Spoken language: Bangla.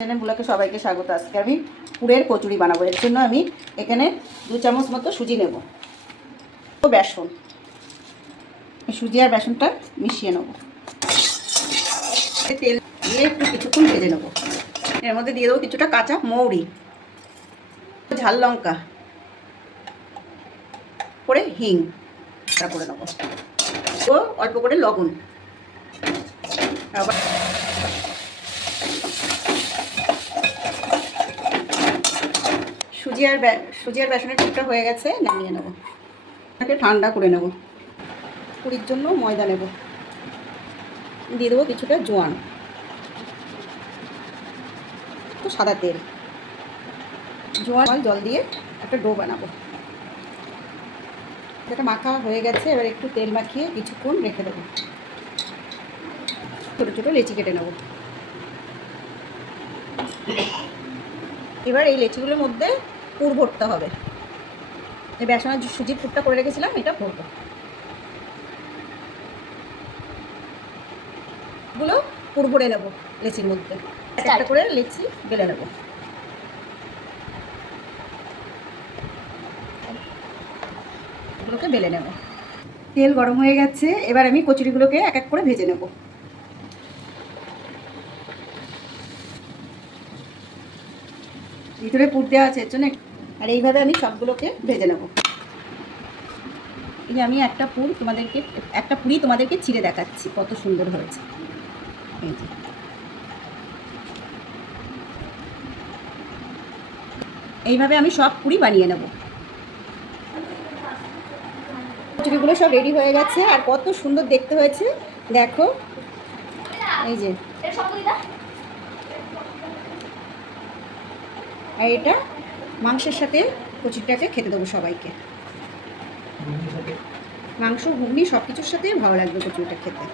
চ্যানেলগুলোকে সবাইকে স্বাগত। আজকে আমি পুরের কচুরি বানাবো। এর জন্য আমি এখানে 2 চামচ মতো সুজি নেব, বেসন, সুজি আর বেসনটা মিশিয়ে নেব। তেল দিয়ে একটু কিছুক্ষণ ভেজে নেব। এর মধ্যে দিয়ে দেবো কিছুটা কাঁচা মৌরি, ঝাল লঙ্কা করে হিং করে নেব, ও অল্প করে লবণ। আবার সুজি আর বেসনের টুকটা হয়ে গেছে, নামিয়ে নেব। এটাকে ঠান্ডা করে নেব। পুরির জন্য ময়দা নেব, দিয়ে দেবো কিছুটা জোয়ান, একটু সাদা তেল, জোয়ান জল দিয়ে একটা ডো বানাবো। এটা মাখা হয়ে গেছে, এবার একটু তেল মাখিয়ে কিছুক্ষণ রেখে দেবো। ছোটো ছোটো লেচি কেটে নেব। এবার এই লেচিগুলোর মধ্যে পুর ভরতে হবে। এই বেসনের সুজির পুরটা করে রেখেছিলাম, এটা ভরবো। এগুলো পুর ভরে নেবো লেচির মধ্যে, একটা করে লেচি বেলে নেব। এগুলোকে বেলে নেব। তেল গরম হয়ে গেছে, এবার আমি কচুরিগুলোকে এক এক করে ভেজে নেব। ভিতরে পুর দেওয়া আছে এর জন্য, আর এইভাবে আমি সবগুলোকে ভেজে নেব। এই আমি একটা পুরি তোমাদেরকে ছিঁড়ে দেখাচ্ছি, কত সুন্দর হয়েছে। এই যে এইভাবে আমি সব পুরি বানিয়ে নেব। কচুরিগুলো সব রেডি হয়ে গেছে, আর কত সুন্দর দেখতে হয়েছে দেখো। এই যে, আর এটা মাংসের সাথে কচুরিটাকে খেতে দেবো সবাইকে। মাংস, ঘুগনি সব কিছুর সাথে ভালো লাগবে কচুরিটা খেতে।